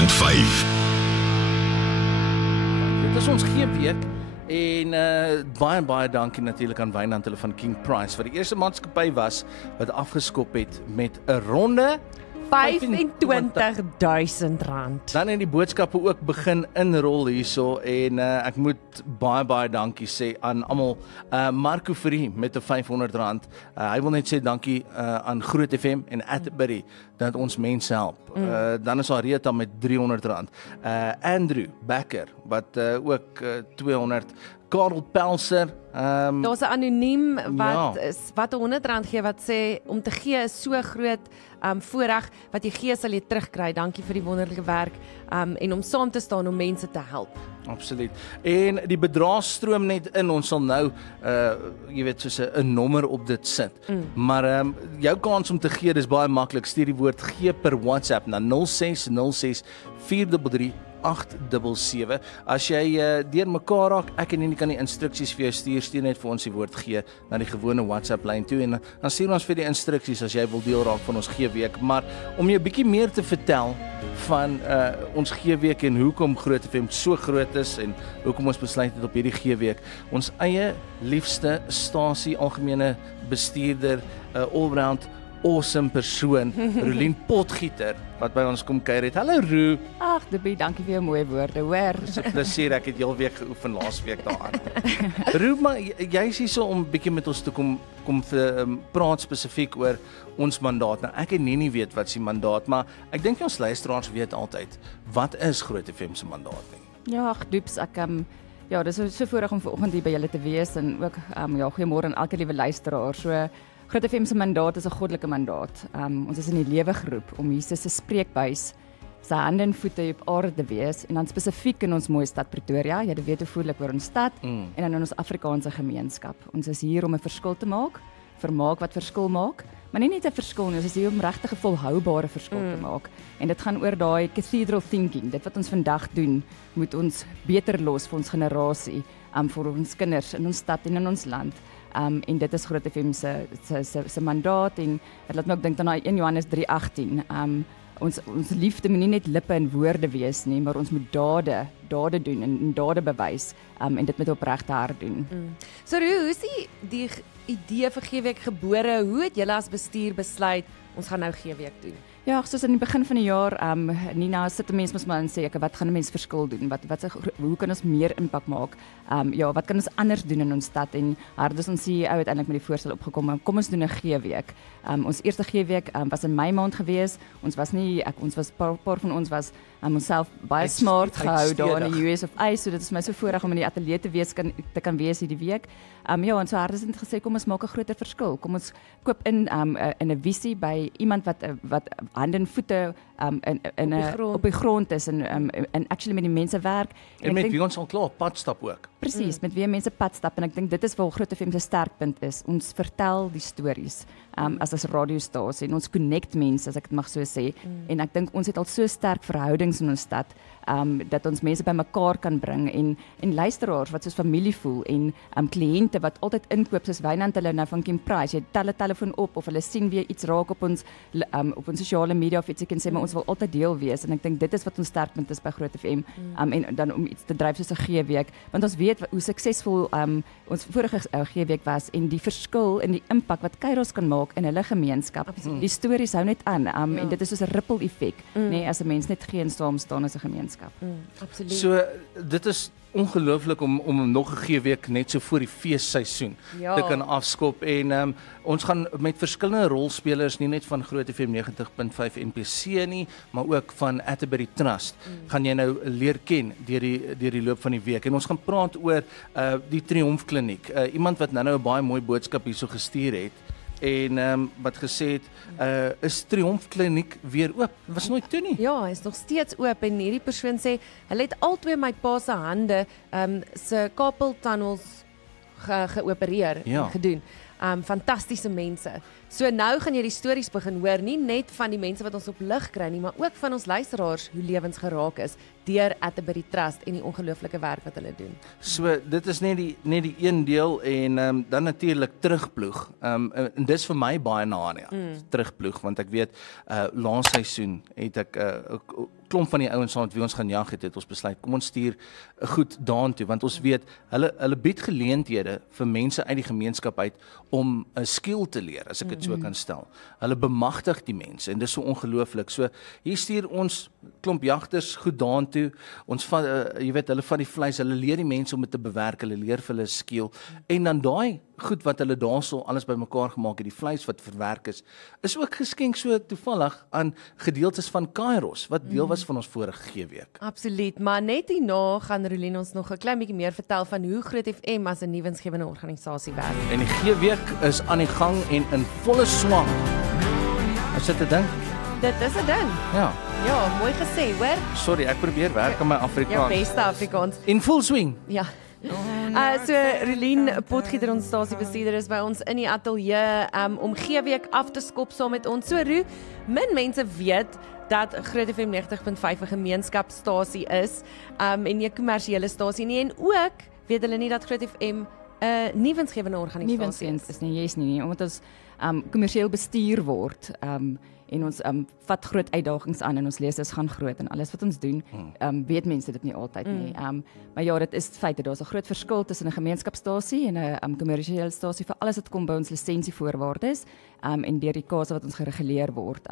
90.5. Dit is ons G-week en baie dankie natuurlik aan Wynand hulle van King Price wat die eerste maatskappy was wat afgeskop het met 'n ronde R25.000. Dan het die boodskappe ook begin inrol hierso en ek moet baie dankie sê aan almal. Marco Fourie met 'n R500. Hy wil net sê dankie aan Groot FM en Atterbury dat ons mense help. Dan is daar Rita met R300. Andrew Becker wat ook 200. Karel Pelser. Daar's 'n anoniem wat R100 gee wat sê om te gee is so groot voorreg wat jy gee sal jy terugkry. Dankie vir die wonderlike werk en om saam te staan om mense te help. Absoluut. En die bedrag stroom net in. Ons sal nou jy weet soos 'n nommer op dit sit. Maar jou kans om te gee dis baie maklik. Stuur die woord gee per WhatsApp na 0606 433 877. As jy deur mekaar raak, ek en nie kan die instruksies vir jou stuur net vir ons die woord gee na die gewone WhatsApp lyn toe en dan stuur ons vir die instruksies as jy wil deel raak van ons G-week. Maar om jou 'n bietjie meer te vertel van ons G-week en hoekom Groot FM so groot is en hoekom ons besluit het op hierdie G-week. Ons eie liefste stasie algemene bestuurder, allround awesome persoon, Rolien Potgieter, wat by ons kom kuier het. Hallo Roo. Ag, Debie, dankie vir jou mooi woorde, hoor. Dis 'n plesier, ek het heel week geoefen laasweek daaraan. Roo, maar jy is hier so om bietjie met ons te kom praat spesifiek oor ons mandaat. Nou, ek en nie weet wat se mandaat, maar ek dink ons luisteraars weet altyd, wat is Groot FM se mandaat nie? Ja, ag, Doeps, ja, dis so voorreg om vanoggend hier by julle te wees en ook ja, goeiemôre aan elke liewe luisteraar. So Groot FM se mandaat is 'n goddelike mandaat. Ons is in die lewe geroep om Jesus se spreekbuis, sy hande en voete op aarde te wees en dan spesifiek in ons mooi stad Pretoria. Jy weet hoe voel ek oor ons stad en dan in ons Afrikaanse gemeenskap. Ons is hier om 'n verskil te maak, vermaak wat verskil maak, maar nie net 'n verskil nie, ons is hier om regtig 'n volhoubare verskil te maak. En dit gaan oor daai cathedral thinking. Dit wat ons vandag doen, moet ons beter los vir ons generasie, vir ons kinders in ons stad en in ons land. En dit is Groot FM se mandaat en dit laat my ook dink aan 1 Johannes 3:18. Ons liefde moet nie net lippe en woorde wees nie, maar ons moet dade doen en dade bewys en dit met opregte hart doen. So hoe is die idee vir G-week gebore? Hoe het julle as bestuur besluit ons gaan nou G-week doen? Ja, soos in die begin van die jaar, Nina, sit 'n mens mos maar en sê, wat gaan 'n mens verskil doen? Hoe kan ons meer impak maak? Ja, wat kan ons anders doen in ons stad? En Hardes ons CEO uiteindelik met die voorstel opgekom, kom ons doen 'n G-week. Ons eerste G-week was in Mei maand gewees. Ons was 'n paar van ons was onsself baie smart gehou daar in die US of A, so dit is my so voorreg om in die ateljee te kan wees hierdie week. Ja, en so Hardes het gesê, kom ons maak 'n groter verskil. Kom ons koop in 'n visie by iemand wat hande en voete op die grond is en actually met die mense werk. En met wie ons al klaar pad stap ook. Presies, met wie mense pad stap en ek dink dit is waar Groot FM se sterkpunt is. Ons vertel die stories as radiostasie en ons connect mense, as ek dit mag so sê. En ek dink ons het al so sterk verhoudings in ons stad dat ons mense bymekaar kan bring en luisteraars wat soos familie voel en kliënte wat altyd inkoop soos Wynand hulle nou van King Price. Jy tel 'n telefoon op of hulle sien weer iets raak op ons sosiale media of iets, ek kan sê maar ons wil altyd deel wees en ek dink dit is wat ons sterkpunt is by Groot FM en dan om iets te dryf soos 'n G-week, want ons weet hoe suksesvol ons vorige G-week was en die verskil en die impak wat Kairos kan maak in hulle gemeenskap. Die stories hou net aan en dit is soos 'n ripple effek, nee, as 'n mens net gee en saam staan as 'n gemeenskap. Absoluut. So dit is ongelooflik om nog 'n G-week net so voor die feesseisoen te kan afskop en ons gaan met verskillende rolspelers, nie net van Groot FM 90.5 NPC nie, maar ook van Atterbury Trust, gaan jy nou leer ken deur die loop van die week. En ons gaan praat oor die Triomf Kliniek. Iemand wat nou 'n baie mooi boodskap hierso gestuur het en wat gesê het, is Triomf Kliniek weer oop? Was nooit toe nie. Ja, hy is nog steeds oop en hierdie persoon sê, hulle het albei my pa se hande se carpal-tunnels geopereer en gedoen. Fantastiese mense. So nou gaan jy die stories begin hoor, nie net van die mense wat ons op lig kry nie, maar ook van ons luisteraars hoe lewens geraak is deur Atterbury Trust en die ongelooflike werk wat hulle doen. So dit is net die een deel en dan natuurlik terugploeg. En dis vir my baie na terugploeg, want ek weet laas seisoen het ek klomp van die ouens wat wie ons gaan jag het ons besluit, kom ons stuur goed daartoe, want ons weet, hulle bied geleenthede vir mense uit die gemeenskap uit om 'n skill te leer, as ek dit so kan stel. Hulle bemagtig die mense, en dis so ongelooflik. So, hier stuur ons klomp jagters goed daartoe, ons van, jy weet, hulle van die vleis, hulle leer die mense om dit te bewerk, hulle leer vir hulle skill, en dan daai goed wat hulle daarso alles bymekaar gemaak het, die vleis wat verwerk is ook geskenk so toevallig aan gedeeltes van Kairos, wat deel was van ons vorige G-week. Absoluut, maar net hierna gaan Rolien ons nog 'n klein bietjie meer vertel van hoe Groot FM as 'n nuwensgewende organisasie werk. En die G-week is aan die gang en in volle swang. Is dit 'n ding? Dit is 'n ding. Ja. Ja, mooi gesê, hoor? Sorry, ek probeer werk aan my Jou Afrikaans. beste Afrikaans. In full swing. Ja. So Rolien Potgieter, ons stasiebestuurder, is by ons in die ateljee om G-week af te skop saam met ons. So Ru, min mense weet dat Groot FM 90.5 'n gemeenskapstasie is en nie 'n kommersiële stasie nie, en ook weet hulle nie dat Groot FM 'n nuwensgewende organisasie is nie, jy's nie, omdat ons kommersieel bestuur word. En ons vat groot uitdagings aan en ons leerders gaan groot en alles wat ons doen, weet mense dit nie altyd nie. Maar ja, dit is feite, daar's 'n groot verskil tussen 'n gemeenskapstasie en 'n kommersiële stasie vir alles wat kom by ons lisensievoorwaardes en deur die kase wat ons gereguleer word.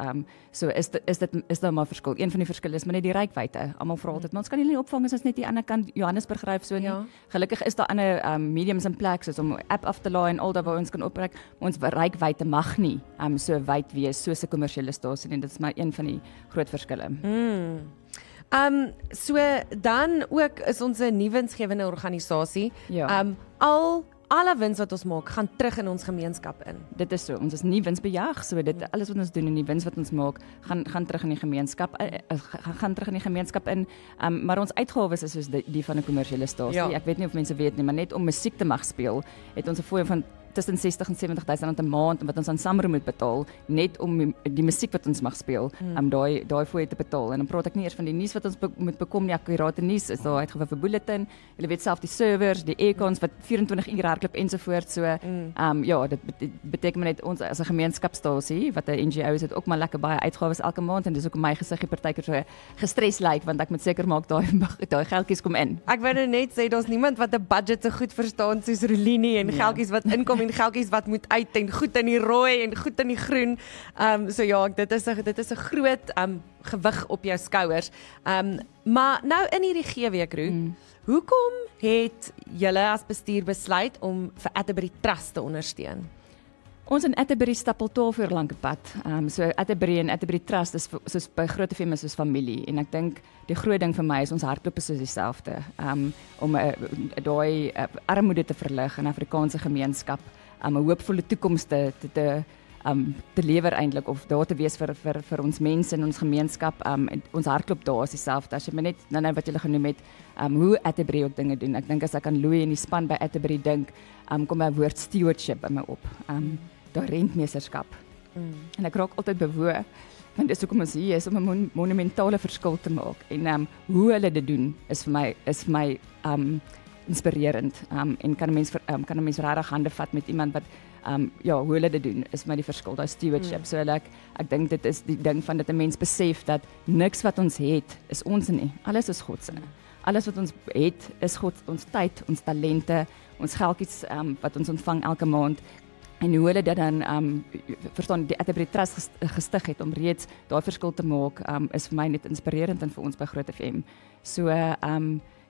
So is daar maar verskil. Een van die verskille is maar net die reikwyte. Almal vra altyd, maar ons kan nie opvang as ons net die ander kant Johannesburg ry so nie. Ja. Gelukkig is daar ander mediums in plek soos om 'n app af te laai en al daai waar ons kan opreik. Ons reikwyte mag nie so wyd wees soos 'n kommersiële stasie en dit is maar een van die groot verskille. So dan ook is ons 'n nuwensgewende organisasie. Ja. Alle wins wat ons maak, gaan terug in ons gemeenskap in. Dit is so, ons is nie winsbejag, so dit alles wat ons doen en die wins wat ons maak, gaan terug in die gemeenskap, gaan terug in die gemeenskap in. Maar ons uitgawes is soos die van 'n kommersiële stasie. Ja. Ek weet nie of mense weet nie, maar net om musiek te mag speel, het ons 'n fooi van tussen 60 en 70.000 'n maand wat ons aan SAMRO moet betaal net om die musiek wat ons mag speel, daai fooi te betaal. En dan praat ek nie eers van die nuus wat ons moet bekom nie, akkurate nuus is daar uitgewy vir bulletin. Jy weet self die servers, die aircons wat 24 uur hardloop ensovoorts. So ja, dit beteken net ons as 'n gemeenskapstasie wat 'n NGO is, het ook maar lekker baie uitgawes elke maand en dis ook my gesiggie partykeer so gestres lyk want ek moet seker maak daai geldjies kom in. Ek wou net sê daar's niemand wat 'n budget so goed verstaan soos Rolini en geldjies wat inkom en geldjies wat moet uit en goed in die rooi en goed in die groen. So ja, dit is 'n groot gewig op jou skouers. Maar nou in hierdie G-week, Ru, hoekom het julle as bestuur besluit om vir Atterbury Trust te ondersteun? Ons in Atterbury stap al 12 jaar lank pad. So Atterbury en Atterbury Trust is soos by Groot FM is soos familie en ek dink die groot ding vir my is ons hartklop is soos dieselfde. Om daai armoede te verlig in Afrikaanse gemeenskap, 'n hoopvolle toekoms te lewer eintlik of daar te wees vir ons mense in ons gemeenskap. Ons hartklop daar is dieselfde. As jy net nou wat julle genoem het, hoe Atterbury ook dinge doen. Ek dink as ek aan Louis en die span by Atterbury dink, kom my woord stewardship by my op. Daai rentmeesterskap. En ek raak altyd bewoe, want dis hoekom ons hier is om 'n monumentale verskil te maak. En hoe hulle dit doen is vir my inspirerend. En kan 'n mens regtig hande vat met iemand wat hoe hulle dit doen is vir my die verskil, daai stewardship. So ek dink dit is die ding van dat 'n mens besef dat niks wat ons het is ons nie. Alles is God se. Alles wat ons het is God, ons tyd, ons talente, ons geldjies wat ons ontvang elke maand. En hoe hulle dit dan verstaan die Atterbury Trust gestig het om reeds daai verskil te maak, is vir my net inspirerend en vir ons by Groot FM. So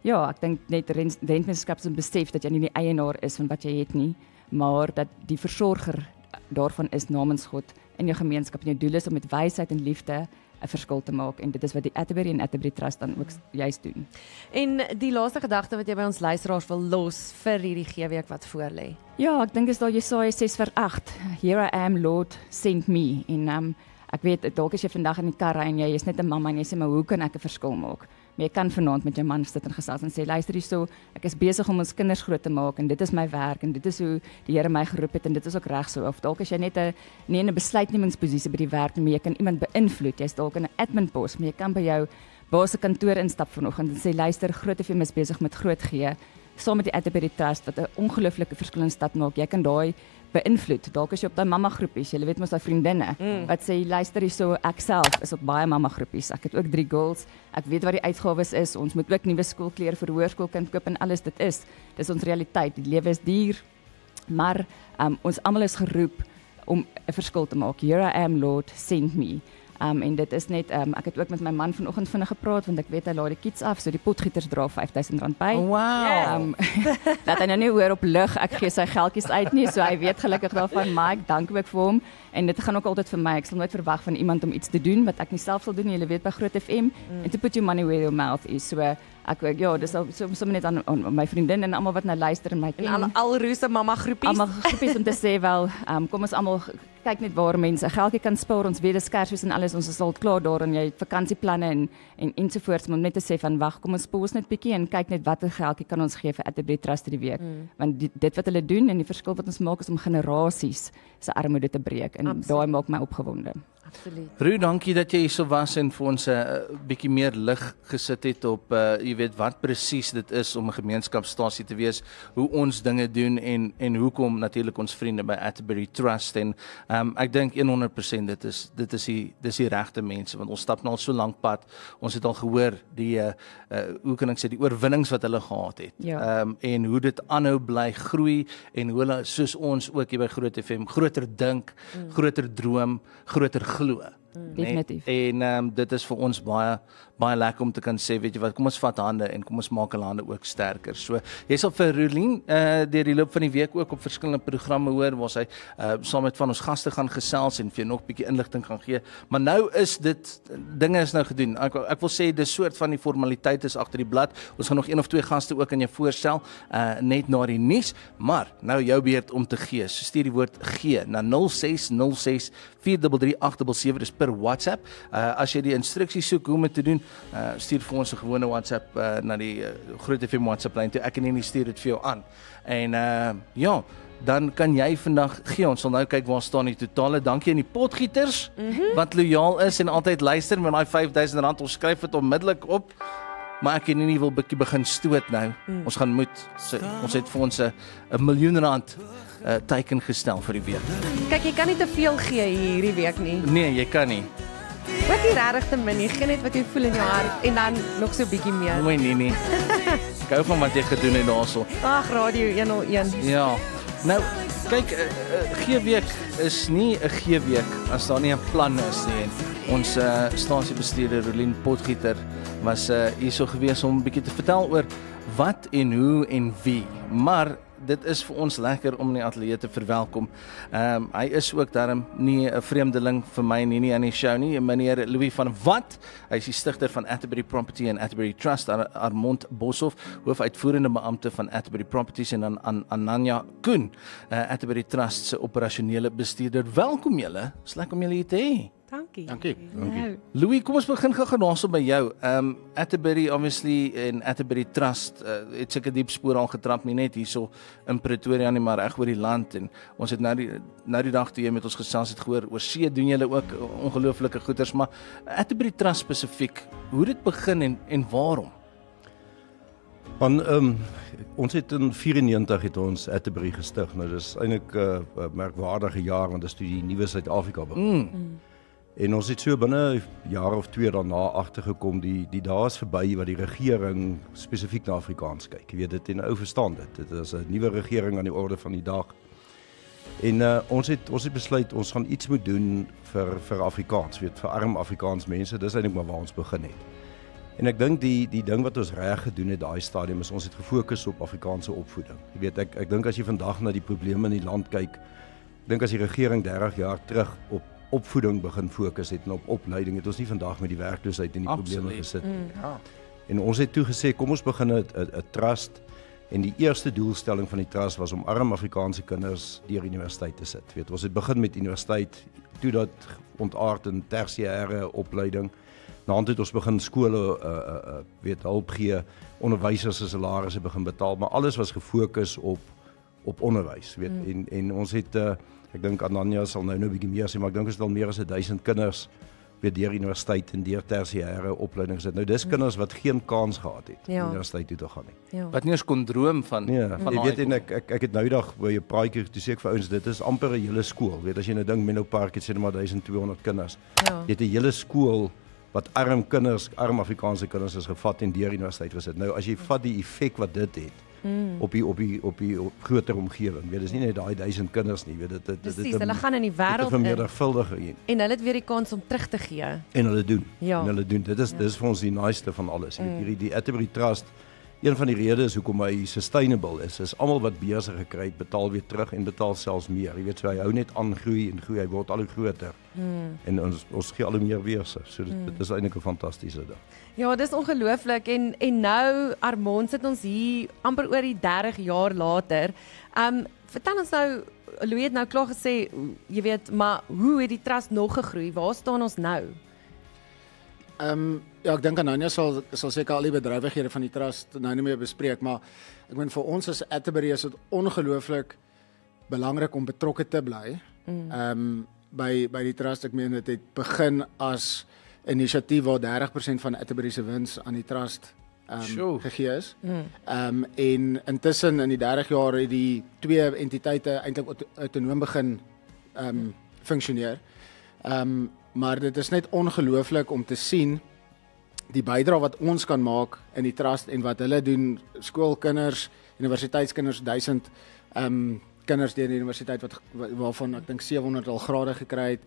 ja, ek dink net rentmeesterskap is 'n besef dat jy nie die eienaar is van wat jy het nie, maar dat die versorger daarvan is namens God in jou gemeenskap en jou doel is om met wysheid en liefde 'n verskil te maak en dit is wat die Atterbury en Atterbury Trust dan ook juist doen. En die laaste gedagte wat jy by ons luisteraars wil los vir hierdie G-week wat voorlê. Ja, ek dink is daar Jesaja 6:8. Here I am, Lord, send me. En ek weet dalk as jy vandag in die kar ry en jy is net 'n mamma en jy sê maar hoe kan ek 'n verskil maak? Maar jy kan vanaand met jou man sit en gesels en sê luister hierso, ek is besig om ons kinders groot te maak en dit is my werk en dit is hoe die Here my geroep het en dit is ook reg so. Of dalk as jy net nie in 'n besluitnemingsposisie by die werk nie, maar jy kan iemand beïnvloed. Jy's dalk in 'n admin pos, maar jy kan by jou baas se kantoor instap vanoggend en sê luister, Groot FM is besig met groot G. saam met die Atterbury Trust wat 'n ongelooflike verskil in stad maak. Jy kan daai beïnvloed. Dalk is jy op daai mamma groepies. Jy weet mos daai vriendinne wat sê luister hierso, ek self is op baie mamma groepies. Ek het ook 3 girls. Ek weet wat die uitgawes is. Ons moet ook nuwe skoolklere vir hoërskoolkind koop en alles dit is. Dis ons realiteit. Die lewe is duur. Maar ons almal is geroep om 'n verskil te maak. Here I am, Lord, send me. En dit is net, ek het ook met my man vanoggend vinnig gepraat, want ek weet hy laai die kids af, so die potgieters dra R5,000 by. Wow. Dat hy nou nie hoor op lig, ek gee sy geldjies uit nie, so hy weet gelukkig daarvan, maar ek dank ook vir hom. En dit gaan ook altyd vir my, ek sal nooit verwag van iemand om iets te doen, wat ek nie self sal doen, jy weet by Groot FM, en to put your money where your mouth is, so ek, ja, dis so net aan my vriendin en almal wat nou luister en my ken. En al roose mamma groepies. Almal groepies om te sê wel, kom ons almal kyk net waar mense geldjie kan spaar, ons weet dis Kersfees en alles, ons is al klaar daar en jy het vakansieplanne en ensovoorts, maar om net te sê van wag, kom ons pause net bietjie en kyk net watter geldjie kan ons gee vir Atterbury Trust hierdie week. Want dit wat hulle doen en die verskil wat ons maak is om generasies se armoede te breek en daai maak my opgewonde. Absoluut. Roo, dankie dat jy hier so was en vir ons 'n bietjie meer lig gesit het op jy weet wat presies dit is om 'n gemeenskapsstasie te wees, hoe ons dinge doen en hoekom natuurlik ons vriende by Atterbury Trust en ek dink 100% dit is die regte mense want ons stap nou al so lank pad. Ons het al gehoor die hoe kan ek sê die oorwinnings wat hulle gehad het. Ja. En hoe dit aanhou bly groei en hoe hulle soos ons ook hier by Groot FM groter dink, groter droom, groter glo. Definitief. En dit is vir ons baie lekker om te kan sê, weet jy wat, kom ons vat hande en kom ons maak hulle hande ook sterker. So, jy sal vir Roelien deur die loop van die week ook op verskillende programme hoor waar sy saam met van ons gaste gaan gesels en vir jou nog 'n bietjie inligting gaan gee. Maar nou is dit dinge is nou gedoen. Ek wil sê dis soort van die formaliteit is agter die blad. Ons gaan nog 1 of 2 gaste ook aan jou voorstel net na die nuus, maar nou jou beurt om te gee. So stuur die woord gee na 0606 433 dis per WhatsApp. As jy die instruksies soek hoe om dit te doen, stuur vir ons 'n gewone WhatsApp na die Groot FM WhatsApp lyn toe. Ek en nie stuur dit vir jou aan. En ja, dan kan jy vandag gee. Ons sal nou kyk waar staan die totale. Dankie aan die potgieters wat lojaal is en altyd luister met daai R5,000. Ons skryf dit onmiddellik op. Maar ek en nie wil bietjie begin stoot nou. Ons gaan ons het vir ons 'n R1 miljoen teiken gestel vir die week. Kyk, jy kan nie te veel gee hierdie week nie. Nee, jy kan nie. Wat jy regtig te min, jy gee net wat jy voel in jou hart en dan nog so 'n bietjie meer. Mooi nie. Ek hou van wat jy gedoen het daarso. Ag, Radio 101. Ja. Nou, kyk, gee week is nie 'n gee week as daar nie 'n plan is nie. En ons stasiebestuurder Roelien Potgieter was hierso gewees om 'n bietjie te vertel oor wat en hoe en wie. Maar dit is vir ons lekker om in die ateljee te verwelkom. Hy is ook daarom nie 'n vreemdeling vir my nie aan die show nie. Meneer Louis van Wat, hy is die stigter van Atterbury Property en Atterbury Trust, Armand Boshoff, hoofuitvoerende beampte van Atterbury Properties en dan Ananya Koen, Atterbury Trust se operasionele bestuurder. Welkom julle. Dis lekker om julle hier te hê. Dankie. Louis, kom ons begin gou daarso by jou. Atterbury obviously en Atterbury Trust het seker diep spore al getrap nie net hierso in Pretoria nie, maar reg oor die land en ons het nou die dag toe jy met ons gesels het gehoor oor see doen julle ook ongelooflike goeders, maar Atterbury Trust spesifiek, hoe dit begin en waarom? Want ons het in 94 het ons Atterbury gestig. Nou dis eintlik 'n merkwaardige jaar want dit is toe die nuwe Suid-Afrika begin. En ons het so binne 'n jaar of 2 daarna agtergekom die dae is verby wat die regering spesifiek na Afrikaans kyk. Jy weet dit en ou verstaan dit. Dit is 'n nuwe regering aan die orde van die dag. En ons het besluit ons gaan iets moet doen vir Afrikaans, weet vir arm Afrikaans mense. Dis eintlik maar waar ons begin het. En ek dink die ding wat ons reg gedoen het daai stadium is ons het gefokus op Afrikaanse opvoeding. Jy weet ek dink as jy vandag na die probleme in die land kyk, ek dink as die regering 30 jaar terug op opvoeding begin fokus het en op opleiding het ons nie vandag met die werkloosheid en die probleme gesit nie. En ons het toe gesê kom ons begin 'n trust en die eerste doelstelling van die trust was om arm Afrikaanse kinders deur universiteit te sit. Weet ons het begin met universiteit, toe dat ontaard in tersiêre opleiding. Nou het ons begin skole weet hulp gee, onderwysers se salarisse begin betaal, maar alles was gefokus op onderwys, weet en ons het ek dink Ananya sal nou 'n bietjie meer sê, maar ek dink ons het al meer as 1000 kinders weer deur universiteit en deur tersiêre opleiding gesit. Nou dis kinders wat geen kans gehad het om universiteit toe te gaan nie. Wat nie eens kon droom van van jy weet en ek het nou eendag by 'n praatjie toe sê ek vir ouens dit is amper 'n hele skool. Weet as jy nou dink Menlo Park het sê net maar 1200 kinders. Jy het 'n hele skool wat arm Afrikaanse kinders is gevat en deur universiteit gesit. Nou as jy vat die effek wat dit het op die groter omgewing. Weet dis nie net daai 1000 kinders nie, weet dit Presies, hulle gaan in die wêreld vermenigvuldig en hulle het weer die kans om terug te gee. En hulle doen. En hulle doen. Dit is vir ons die naaste van alles. Hierdie die Atterbury Trust, een van die redes hoekom hy sustainable is almal wat besig gekry het, betaal weer terug en betaal selfs meer. Jy weet so hy hou net aan groei en groei, hy word al hoe groter. En ons gee al hoe meer weer so dit is eintlik 'n fantastiese ding. Ja, dis ongelooflik en nou Armand sit ons hier amper oor die 30 jaar later. Vertel ons nou, Louis het nou klaar gesê, jy weet, maar hoe het die trust nog gegroei? Waar staan ons nou? Ja, ek dink Ananya sal seker al die bedrywighede van die trust nou nie meer bespreek, maar ek meen vir ons as Atterbury is dit ongelooflik belangrik om betrokke te bly. By die trust, ek meen dit het begin as inisiatief waar 30% van Atterbury se wins aan die trust gegee is. En intussen in die 30 jaar het die twee entiteite eintlik autonoom begin funksioneer. Maar dit is net ongelooflik om te sien die bydrae wat ons kan maak in die trust en wat hulle doen, skoolkinders, universiteitskinders, 1000 kinders deur die universiteit waarvan ek dink 700 al grade gekry het.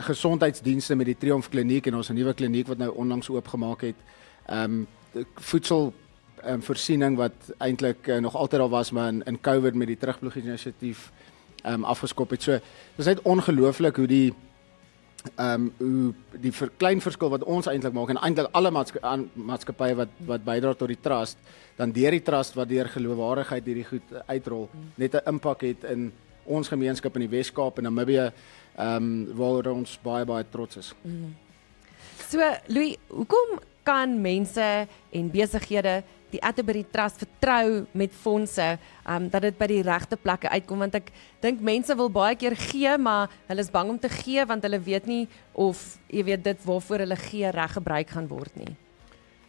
Gesondheidsdienste met die Triomf kliniek en ons 'n nuwe kliniek wat nou onlangs oopgemaak het. Voedsel voorsiening wat eintlik nog altyd al was, maar in COVID met die Terugploeg inisiatief afgeskop het. So dis net ongelooflik hoe die klein verskil wat ons eintlik maak en eintlik alle maatskappye wat bydra tot die trust, dan deur die trust wat deur geloofwaardigheid hierdie goed uitrol, net 'n impak het in ons gemeenskap in die Wes-Kaap en Namibië, waar ons baie trots is. So Louis, hoekom kan mense en besighede die Atterbury Trust vertrou met fondse, dat dit by die regte plekke uitkom, want ek dink mense wil baie keer gee, maar hulle is bang om te gee, want hulle weet nie of, jy weet, dit waarvoor hulle gee reg gebruik gaan word nie.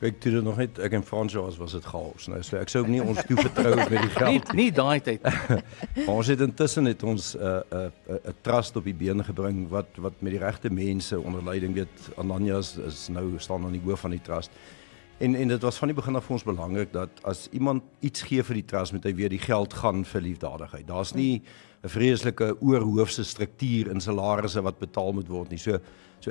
Kyk, toe dit nog net ek en François was dit chaos. Nou, so ek sou nie ons toe vertrou met die geld. nie daai tyd. Ons het intussen 'n trust op die been gebring wat met die regte mense onder leiding, weet Ananya is nou staan aan die hoof van die trust. En dit was van die begin af vir ons belangrik dat as iemand iets gee vir die trust, moet hy weer die geld gaan vir liefdadigheid. Daar's nie 'n vreeslike oorhoofse struktuur in salarisse wat betaal moet word nie. So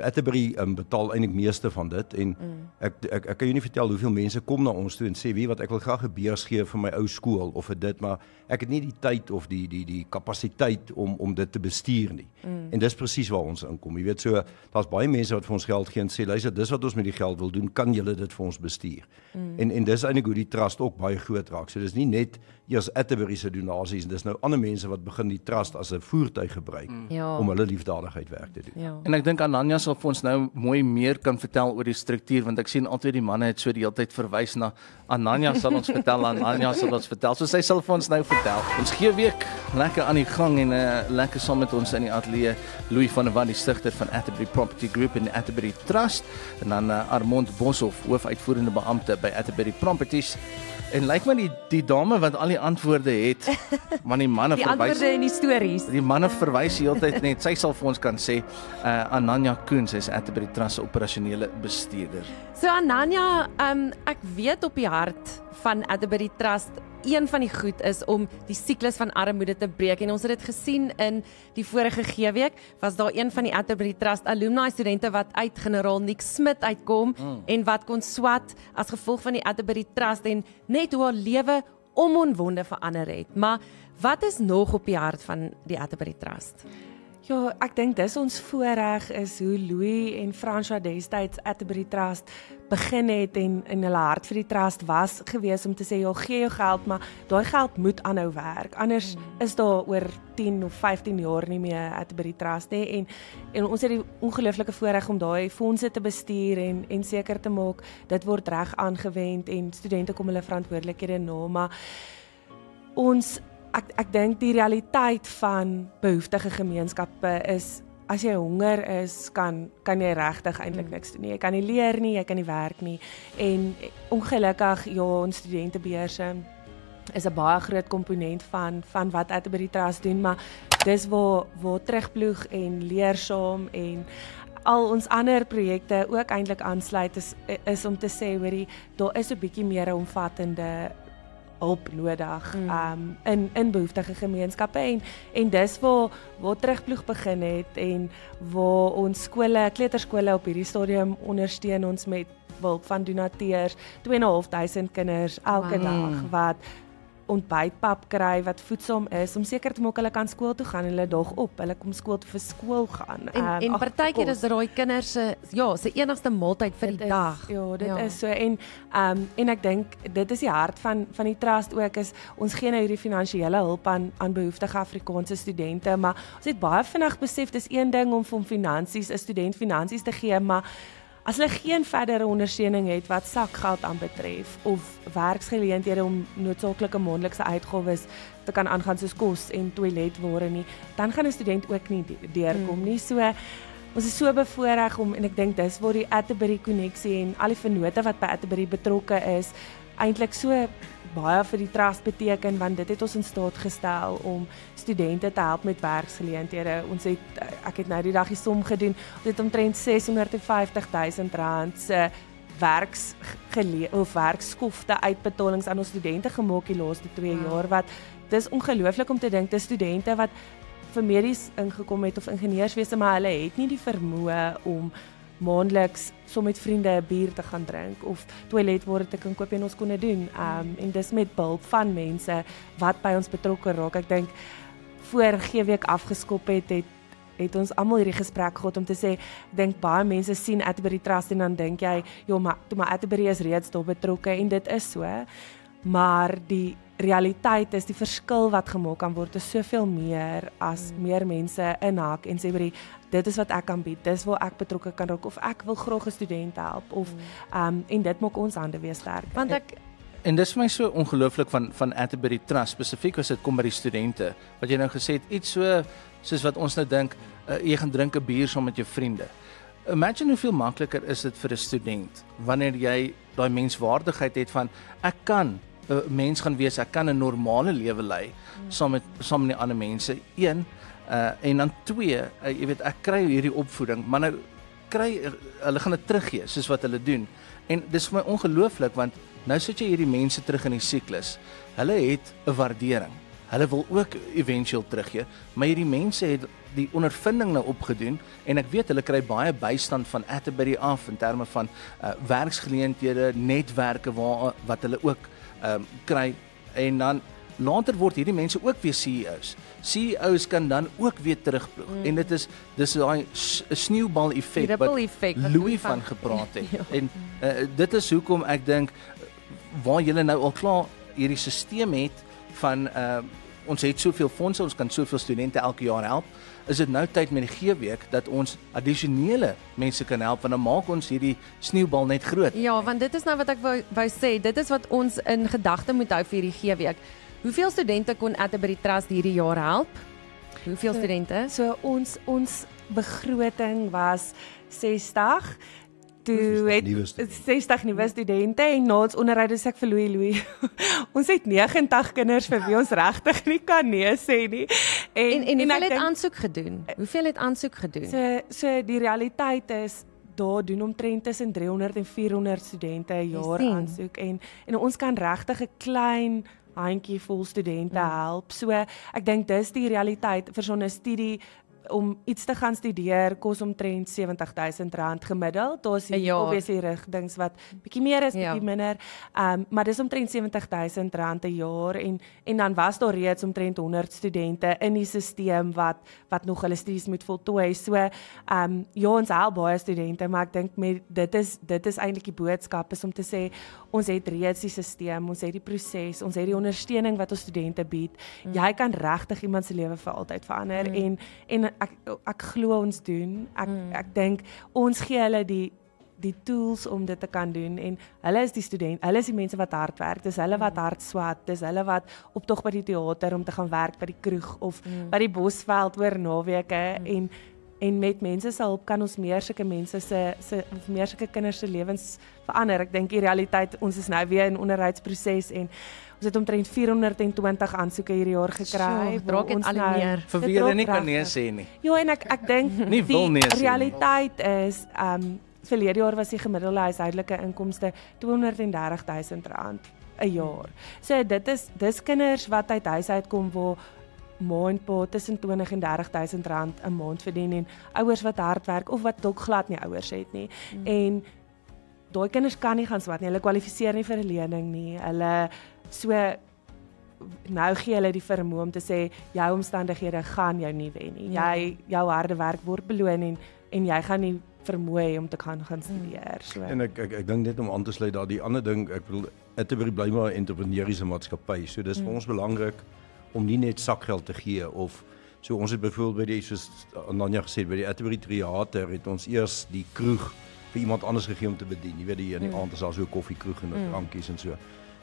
Atterbury betaal eintlik meeste van dit en ek kan jou nie vertel hoeveel mense kom na ons toe en sê, wie wat ek wil graag 'n beurs gee vir my ou skool of vir dit, maar ek het nie die tyd of die kapasiteit om dit te bestuur nie. En dis presies waar ons inkom. Jy weet, so daar's baie mense wat vir ons geld gee en sê, luister, dis wat ons met die geld wil doen, kan julle dit vir ons bestuur? En dis eintlik hoe die trust ook baie groot raak. So dis nie net eers Atterbury se donasies, dis nou ander mense wat begin die trust as 'n voertuig gebruik om hulle liefdadigheid werk te doen. En ek dink Ananya sal vir ons nou mooi meer kan vertel oor die struktuur, want ek sien altyd die manne het so die hele tyd verwys na Ananya sal ons vertel, Ananya sal ons vertel. So sy sal vir ons nou vertel. Ons gee week lekker aan die gang en lekker saam met ons in die ateljee Louis van der Walt, die stigter van Atterbury Property Group en Atterbury Trust, en dan Armand Boshoff, hoofuitvoerende beampte by Atterbury Properties. En lyk my die dame wat al die antwoorde het, maar die manne die antwoorde en die stories. Die manne verwys die hele tyd net. Sy sal vir ons kan sê, Ananya Koens is Atterbury Trust se operasionele bestuurder. So Ananya, ek weet op die hart van Atterbury Trust, een van die goed is om die siklus van armoede te breek en ons het dit gesien in die vorige G-week, was daar een van die Atterbury Trust alumni studente wat uit generaal Nick Smit uitkom en wat kon swat as gevolg van die Atterbury Trust en net hoe haar lewe onomwonde verander het. Maar wat is nog op die hart van die Atterbury Trust? Ja, ek dink dis ons voorreg is hoe Louis en François destyds Atterbury Trust begin het en hulle hart vir die trust was gewees om te sê, ja, gee jou geld, maar daai geld moet aanhou werk. Anders is daar oor 10 of 15 jaar nie meer Atterbury Trust nie. En ons het die ongelooflike voorreg om daai fondse te bestuur en seker te maak dit word reg aangewend en studente kom hulle verantwoordelikhede na, maar ek dink die realiteit van behoeftige gemeenskappe is as jy honger is, kan jy regtig eintlik niks doen nie. Jy kan nie leer nie, jy kan nie werk nie. En ongelukkig, ja, ons studentebeurse is 'n baie groot komponent van wat Atterbury Trust doen, maar dis waar Terugploeg en Leersaam en al ons ander projekte ook eintlik aansluit is om te sê, hoorie, daar is 'n bietjie meer 'n omvattende hulp nodig in behoeftige gemeenskappe en dis waar Terugploeg begin het en waar ons kleuterskole op hierdie stadium ondersteun ons met hulp van donateurs, 2.500 kinders elke dag wat ontbytpap kry wat voedsaam is om seker te maak hulle kan skool toe gaan, hulle daag op, hulle kom skool toe vir skool gaan. En partykeer is daai kinders se enigste maaltyd vir die dag. Ja, dit is so en ek dink dit is die hart van die trust ook is ons gee nou hierdie finansiële hulp aan behoeftige Afrikaanse studente, maar ons het baie vinnig besef dis een ding om vir hom finansies, 'n student finansies te gee, maar as hulle geen verdere ondersteuning het wat sakgeld aanbetref of werksgeleenthede om noodsaaklike maandelikse uitgawes te kan aangaan soos kos en toiletware nie, dan gaan 'n student ook nie deurkom nie. So ons is so bevoorreg en ek dink dis waar die Atterbury koneksie en al die vennote wat by Atterbury betrokke is, eintlik so baie vir die trust beteken, want dit het ons in staat gestel om studente te help met werksgeleenthede. Ek het nou die dag die som gedoen, ons het omtrent R650,000 se werkskofte uitbetalings aan ons studente gemaak die laaste 2 jaar, wat dis ongelooflik om te dink, dis studente wat vir medies ingekom het of ingenieurswese, maar hulle het nie die vermoë om maandeliks saam met vriende 'n bier te gaan drink of toiletware te kan koop en ons kon dit doen. En dis met hulp van mense wat by ons betrokke raak. Ek dink voor G-week afgeskop het ons almal hierdie gesprek gehad om te sê, ek dink baie mense sien Atterbury Trust en dan dink jy, maar Atterbury is reeds daar betrokke en dit is so, maar die realiteit is die verskil wat gemaak kan word is soveel meer as meer mense inhaak en sê, dit is wat ek kan bied, dis waar ek betrokke kan raak, of ek wil graag 'n student help, of en dit maak ons hande weer sterk. En dis vir my so ongelooflik van Atterbury Trust, spesifiek as dit kom by die studente, wat jy nou gesê het, iets soos wat ons nou dink, jy gaan drink 'n bier saam met jou vriende. Imagine hoeveel makliker is dit vir 'n student, wanneer jy daai menswaardigheid het van, ek kan 'n mens gaan wees, ek kan 'n normale lewe lei, saam met die ander mense, en dan 2, jy weet, ek kry hierdie opvoeding, maar nou hulle gaan dit teruggee, soos wat hulle doen, en dis vir my ongelooflik, want nou sit jy hierdie mense terug in die siklus, hulle het 'n waardering, hulle wil ook eventueel teruggee, maar hierdie mense het die ondervinding nou opgedoen, en ek weet hulle kry baie bystand van Atterbury af, in terme van werksgeleenthede, netwerke wat hulle ook kry, en dan later word hierdie mense ook weer CEO's. CEO's kan dan ook weer terugploeg, en dis daai sneeubal effek wat Louis van gepraat het, en dit is hoekom ek dink, waar julle nou al klaar hierdie stelsel het, van ons het soveel fondse, ons kan soveel studente elke jaar help, is dit nou tyd met die G-week, dat ons addisionele mense kan help, want dan maak ons hierdie sneeubal net groot. Ja, want dit is nou wat ek wou sê, dit is wat ons in gedagte moet hou vir hierdie G-week. Hoeveel studente kon Atterbury Trust hierdie jaar help? Hoeveel studente? So ons begroting was 60. Toe het 60 nuwe studente en na ons onderhoude sê ek vir Louis, ons het 90 kinders vir wie ons regtig nie kan nee sê nie. En hoeveel het aansoek gedoen? Hoeveel het aansoek gedoen? So die realiteit is, daar doen omtrent tussen 300 en 400 studente 'n jaar aansoek, en ons kan regtig 'n klein handjievol studente help. So ek dink dis die realiteit vir so 'n studie. Om iets te gaan studeer kos omtrent R70,000 gemiddeld. Daar's hier obviously rigtings wat bietjie meer is, bietjie minder. Maar dis omtrent R70,000 'n jaar, en dan was daar reeds omtrent 100 studente in die stelsel wat nog hulle studies moet voltooi. So ons help baie studente, maar ek dink dit is eintlik die boodskap, is om te sê ons het reeds die stelsel, ons het die proses, ons het die ondersteuning wat ons studente bied. Jy kan regtig iemand se lewe vir altyd verander, en ek glo ons doen. Ek dink ons gee hulle die tools om dit te kan doen, en hulle is die student, hulle is die mense wat hard werk, dis hulle wat hard swat, dis hulle wat optog by die teater om te gaan werk by die kroeg of by die Bosveld oor naweke, en En met mense se hulp kan ons meer sulke mense meer sulke kinders se lewens verander. Ek dink die realiteit, ons is nou weer in onderhoudsproses en ons het omtrent 420 aansoeke hierdie jaar gekry. Draak dit al meer. Vir wie hulle nie kan nee sê nie. Ja, en ek dink die realiteit is verlede jaar was die gemiddelde huishoudelike inkomste R230,000 'n jaar. So dis kinders wat uit huis uitkom waar ma en pa tussen R20,000 en R30,000 'n maand verdien en ouers wat hard werk of wat dalk glad nie ouers het nie. En daai kinders kan nie gaan swat nie. Hulle kwalifiseer nie vir 'n lening nie. Hulle nou gee hulle die vermoë om te sê jou omstandighede gaan jou nie wen nie. Jou harde werk word beloon en jy gaan nie vermoë om te gaan studeer. So. En ek dink net om aan te sluit daar die ander ding, ek bedoel Atterbury bly maar 'n entrepreneuriese maatskappy. So dis vir ons belangrik om nie net sakgeld te gee of so ons het byvoorbeeld by die soos Ananya gesê by die Atterbury Theater het ons eers die kroeg vir iemand anders gegee om te bedien. Jy weet die in die aand is daar so 'n koffiekroeg en drankies en so.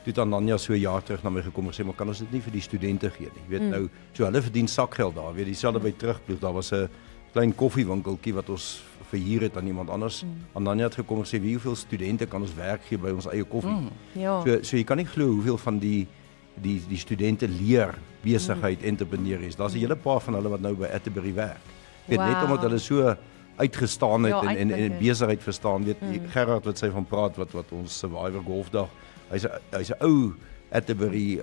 Toe het Ananya so 'n jaar terug na my gekom en gesê maar kan ons dit nie vir die studente gee nie. Jy weet nou so hulle verdien sakgeld daar. Weet dieselfde by Terugploeg. Daar was 'n klein koffiewinkeltjie wat ons verhuur het aan iemand anders. Ananya het gekom en sê wie hoeveel studente kan ons werk gee by ons eie koffie. Ja. So jy kan nie glo hoeveel van die studente leer besigheid entrepreneurs. Daar's 'n hele paar van hulle wat nou by Atterbury werk. Weet net omdat hulle so uitgestaan het en besigheid verstaan. Weet Gerard wat sy van praat wat ons Survivor Golfdag. Hy's 'n ou Atterbury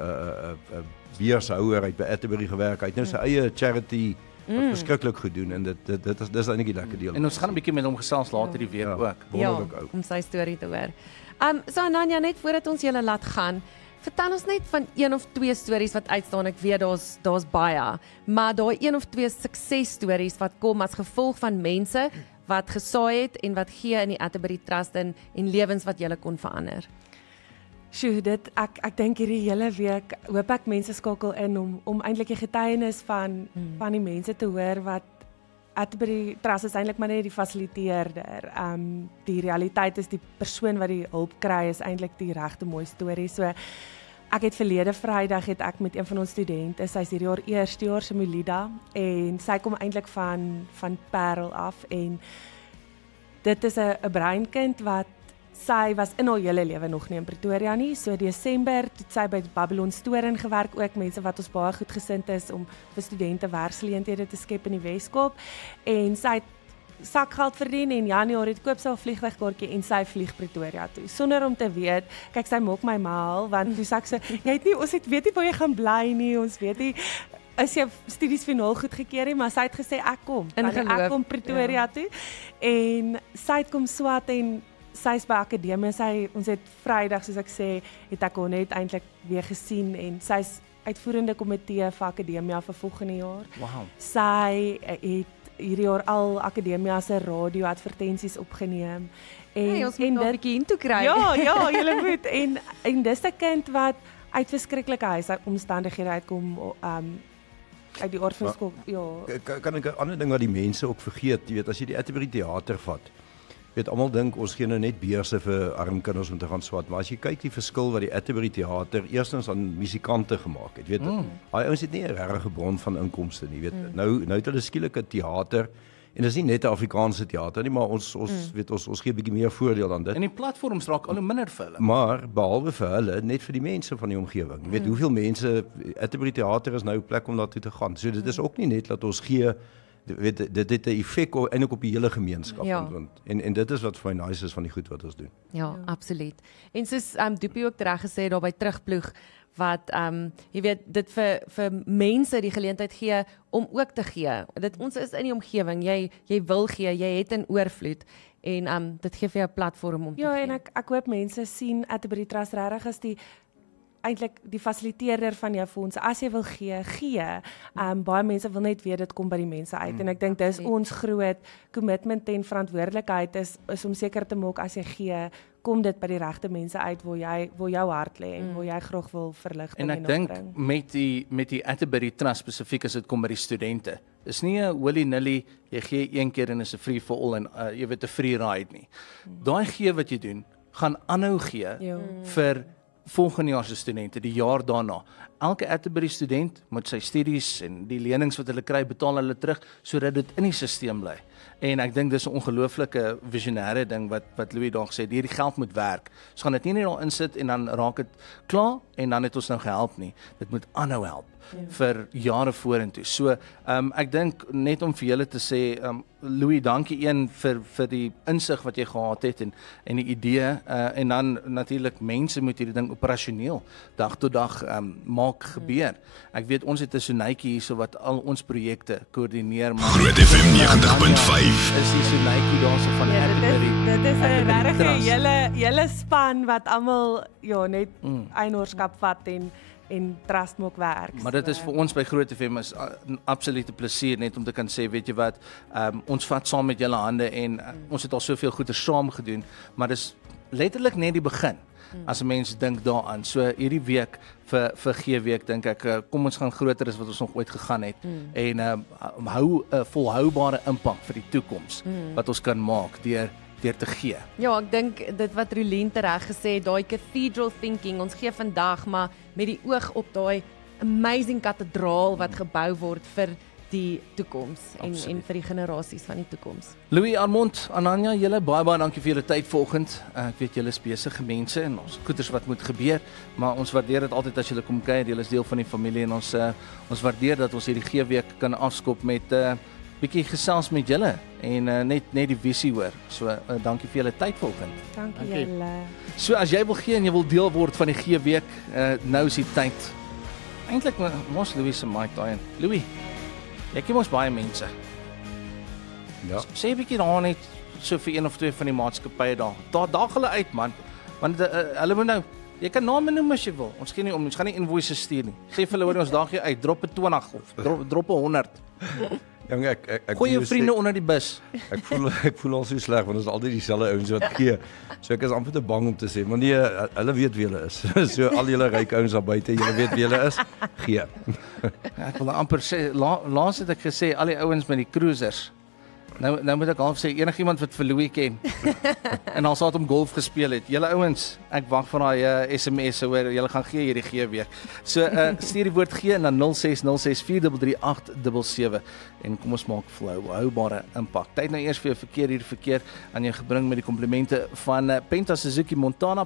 beurshouer uit by Atterbury gewerk. Hy het nou sy eie charity verskriklik gedoen en dis eintlik die lekker deel. En ons gaan 'n bietjie met hom gesels later die week ook. Wonderlik ou. Om sy storie te hoor. So Ananya, net voordat ons julle laat gaan, vertel ons net van een of twee stories wat uitstaan. Ek weet daar's baie, maar daai een of twee suksesstories wat kom as gevolg van mense wat gesaai het en wat gee in die Atterbury Trust en lewens wat julle kon verander. Sjoe, ek dink hierdie hele week hoop ek mense skakel in om eintlik die getuienis van die mense te hoor wat Atterbury Trust is eintlik maar net die fasiliteerder. Die realiteit is die persoon wat die hulp kry is eintlik die regte mooi storie. So ek het verlede Vrydag het ek met een van ons studente, sy's hierdie jaar eerstejaars se Melida en sy kom eintlik van Parel af en dit is 'n breinkind wat sy was in haar hele lewe nog nie in Pretoria nie. So Desember het sy by Babylon Storing gewerk, ook mense wat ons baie goed gesind is om vir studente werksgeleenthede te skep in die Weskaap. En sy het sakgeld verdien en Januarie koop sy 'n vliegtuigkaartjie en sy vlieg Pretoria toe. Sonder om te weet, kyk sy maak my mal want toe sê ek so, ons weet nie waar jy gaan bly nie, ons weet nie is jou studies finaal goedgekeur nie, maar sy het gesê ek kom Pretoria toe en sy het kom swat en sy's by akademie, ons het Vrydag soos ek sê, het ek haar net eintlik weer gesien en sy's uitvoerende komitee vir Akademia vir volgende jaar. Wow. Sy het hierdie jaar al Akademia se radio advertensies opgeneem en ons moet 'n bietjie intoe kry. Ja, julle moet en dis 'n kind wat uit verskriklike huisomstandighede uitkom uit die orfanskool. Ja. Kan ek 'n ander ding wat die mense ook vergeet, jy weet as jy die Atterbury Theater vat. Weet almal dink ons gee nou net beurse vir arm kinders om te gaan swat, maar as jy kyk die verskil wat die Atterbury Theater eerstens aan musikante gemaak het, weet daai ouens het nie 'n regte bron van inkomste nie, weet nou het hulle skielik 'n teater en dis nie net 'n Afrikaanse teater nie, maar ons weet ons gee 'n bietjie meer voordeel aan dit. En die platforms raak al hoe minder vir hulle. Maar behalwe vir hulle, net vir die mense van die omgewing. Jy weet hoeveel mense Atterbury Theater is nou 'n plek om daartoe te gaan. So dit is ook nie net dat ons gee weet dit het 'n effek eintlik op die hele gemeenskap en dit is wat vir my nice is van die goed wat ons doen. Ja, absoluut. En soos Doopie ook reg gesê daar by Terugploeg wat jy weet dit vir mense die geleentheid gee om ook te gee. Ons is in die omgewing, jy wil gee, jy het in oorvloed en dit gee vir jou 'n platform om te gee. Ja, en ek hoop mense sien Atterbury Trust regtig as eintlik die fasiliteerder van jou fondse. As jy wil gee. Baie mense wil net weet dit kom by die mense uit en ek dink dis ons groot kommitment en verantwoordelikheid is om seker te maak as jy gee, kom dit by die regte mense uit waar jou hart lê en waar jy graag wil verlig. En ek dink met die Atterbury Trust spesifiek as dit kom by die studente. Dis nie 'n willy-nilly, jy gee een keer en is 'n free for all en jy weet 'n free ride nie. Daai gee wat jy doen, gaan aanhou gee vir volgende jaar se studente, die jaar daarna. Elke Atterbury student moet sy studies en die lenings wat hulle kry, betaal hulle terug, sodat dit in die stelsel bly. En ek dink dis 'n ongelooflike visionêre ding wat Louis daar gesê het, hierdie geld moet werk. Ons gaan dit nie net daar insit en dan raak dit klaar en dan het ons nou gehelp nie. Dit moet aanhou help vir jare vorentoe. So, ek dink net om vir julle te sê, Louis, dankie vir die insig wat jy gehad het en die idee, en dan natuurlik mense moet hierdie ding operasioneel dag tot dag maak gebeur. Ek weet ons het 'n Sonaitjie hierso wat al ons projekte koördineer, maar Groot FM 90.5 is die Sonaitjie daarso van Atterbury. Dit is 'n regte hele span wat almal net eienaarskap vat en trust maak werk. Maar dit is vir ons by Groot FM is 'n absolute plesier net om te kan sê, weet jy wat, ons vat saam met julle hande en ons het al soveel goeie saam gedoen, maar dis letterlik net die begin. As 'n mens dink daaraan. So hierdie week vir G-week dink ek kom ons gaan groter as wat ons nog ooit gegaan het en hou 'n volhoubare impak vir die toekoms wat ons kan maak deur te gee. Ja, ek dink dit wat Rolien tereg gesê het, daai cathedral thinking, ons gee vandag maar met die oog op daai amazing kathedraal wat gebou word vir die toekoms en vir die generasies van die toekoms. Louis, Armand, Ananya, julle baie dankie vir julle tyd vanoggend. Ek weet julle is besige mense en ons goeders wat moet gebeur, maar ons waardeer dit altyd as julle kom kuier. Julle is deel van die familie en ons waardeer dat ons hierdie G-week kan afskop met bietjie gesels met julle en net die visie hoor. So dankie vir julle tyd vanoggend. Dankie julle. So as jy wil gee en jy wil deel word van die G-week, nou is die tyd. Eintlik mos Louis se mic daai. Louis, jy ken mos baie mense. Ja. Sê 'n bietjie daar net so vir een of twee van die maatskappye daar. Daag hulle uit man. Want hulle moet nou, jy kan name noem as jy wil. Ons gee nie om, ons gaan nie invoices stuur nie. Sê vir hulle hoor ons daag jy uit, drop 'n 20 of drop 'n 100. Jong, ek Gooi jou vriende onder die bus. Ek voel al so sleg want ons is altyd dieselfde ouens wat gee. So ek is amper te bang om te sê, maar nee, hulle weet wie hulle is. So al julle ryk ouens daar buite, julle weet wie hulle is. Gee. Ja, ek wil amper sê laas het ek gesê al die ouens met die cruisers. Nou moet ek half sê enigiemand wat vir Louis ken en al saad om golf gespeel het. Julle ouens, ek wag vir daai SMS hoor, julle gaan gee hierdie G-week. So stuur die woord gee na 0606433877 en kom ons maak volhoubare impak. Tyd nou eers vir jou verkeer aan jou gebring met die komplimente van Penta Suzuki Montana.